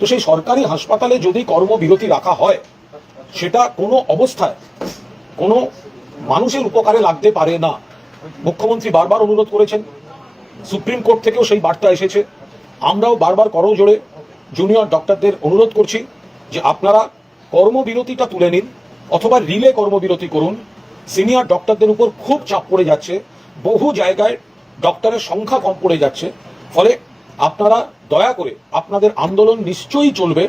তো সেই সরকারি হাসপাতালে যদি কর্মবিরতি রাখা হয়, সেটা কোনো অবস্থায় কোনো মানুষের উপকারে লাগতে পারে না। মুখ্যমন্ত্রী বারবার অনুরোধ করেছেন, সুপ্রিম কোর্ট থেকেও সেই বার্তা এসেছে। আমরাও বারবার করজোড়ে জুনিয়র ডক্টরদের অনুরোধ করছি যে আপনারা কর্মবিরতিটা তুলে নিন অথবা রিলে কর্মবিরতি করুন। সিনিয়র ডক্টরদের উপর খুব চাপ পড়ে যাচ্ছে, বহু জায়গায় ডক্টরের সংখ্যা কম পড়ে যাচ্ছে। ফলে আপনারা দয়া করে, আপনাদের আন্দোলন নিশ্চয়ই চলবে,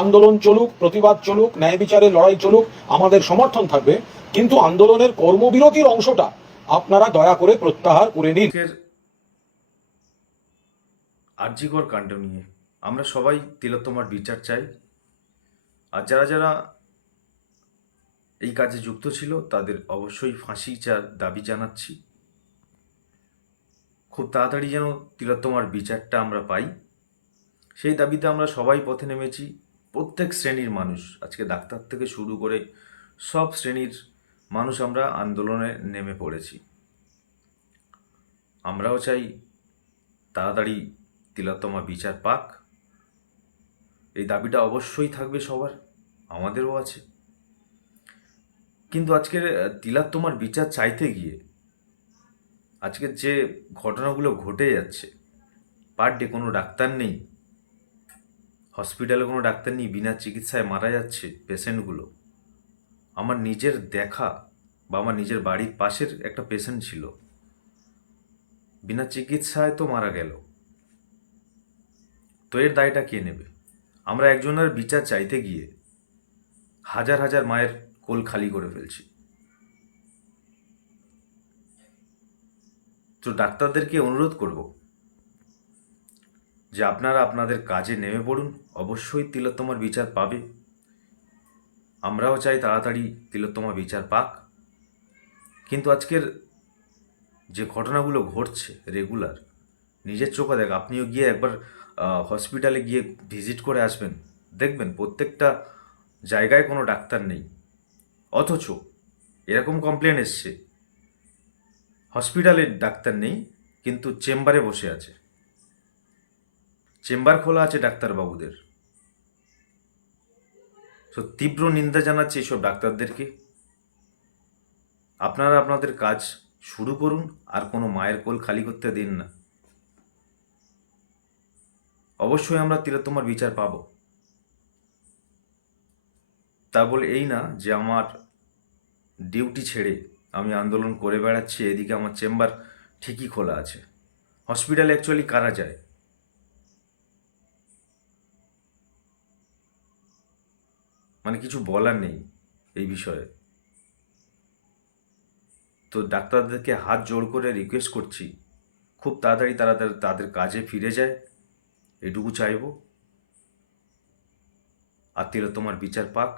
আন্দোলন চলুক, প্রতিবাদ চলুক, ন্যায় বিচারের লড়াই চলুক, আমাদের সমর্থন থাকবে, কিন্তু আন্দোলনের কর্মবিরতির অংশটা আপনারা দয়া করে প্রত্যাহার করে নিন। আরজিকর কাণ্ড নিয়ে আমরা সবাই তিলোত্তমার বিচার চাই। আর যারা যারা এই কাজে যুক্ত ছিল তাদের অবশ্যই ফাঁসি দাবি জানাচ্ছি। খুব তাড়াতাড়ি যেন তিলোত্তমার বিচারটা আমরা পাই, সেই দাবিতে আমরা সবাই পথে নেমেছি। প্রত্যেক শ্রেণীর মানুষ, আজকে ডাক্তার থেকে শুরু করে সব শ্রেণীর মানুষ আমরা আন্দোলনে নেমে পড়েছি। আমরাও চাই তাড়াতাড়ি তিলোত্তমা বিচার পাক। এই দাবিটা অবশ্যই থাকবে সবার, আমাদেরও আছে। কিন্তু আজকের তিলোত্তমার বিচার চাইতে গিয়ে আজকের যে ঘটনাগুলো ঘটে যাচ্ছে, পার ডে কোনো ডাক্তার নেই, হসপিটালে কোনো ডাক্তার নেই, বিনা চিকিৎসায় মারা যাচ্ছে পেশেন্টগুলো। আমার নিজের দেখা বা আমার নিজের বাড়ির পাশের একটা পেশেন্ট ছিল, বিনা চিকিৎসায় তো মারা গেল। তো এর দায়টা কে নেবে? আমরা একজনের বিচার চাইতে গিয়ে হাজার হাজার মায়ের কোল খালি করে ফেলছি। তো ডাক্তারদেরকে অনুরোধ করব যে আপনারা আপনাদের কাজে নেমে পড়ুন, অবশ্যই তিলোত্তমার বিচার পাবে। আমরাও চাই তাড়াতাড়ি তিলোত্তমা বিচার পাক। কিন্তু আজকের যে ঘটনাগুলো ঘটছে রেগুলার, নিজের চোখে দেখ, আপনিও গিয়ে একবার হসপিটালে গিয়ে ভিজিট করে আসবেন, দেখবেন প্রত্যেকটা জায়গায় কোনো ডাক্তার নেই। অথচ এরকম কমপ্লেন এসছে, হসপিটালে ডাক্তার নেই কিন্তু চেম্বারে বসে আছে, চেম্বার খোলা আছে ডাক্তারবাবুদের। তো তীব্র নিন্দা জানাচ্ছি এইসব ডাক্তারদেরকে। আপনারা আপনাদের কাজ শুরু করুন, আর কোনো মায়ের কোল খালি করতে দিন না। অবশ্যই আমরা তিলোত্তমার বিচার পাব। তা বলে এই না যে আমার ডিউটি ছেড়ে আমি আন্দোলন করে বেড়াচ্ছি, এদিকে আমার চেম্বার ঠিকই খোলা আছে। হসপিটালে অ্যাকচুয়ালি কারা যায়? মানে কিছু বলার নেই এই বিষয়ে। তো ডাক্তারদেরকে হাত জোড় করে রিকোয়েস্ট করছি, খুব তাড়াতাড়ি তারা তাদের কাজে ফিরে যায়, এটুকু চাইব। আর তিলোত্তমার বিচার পাক।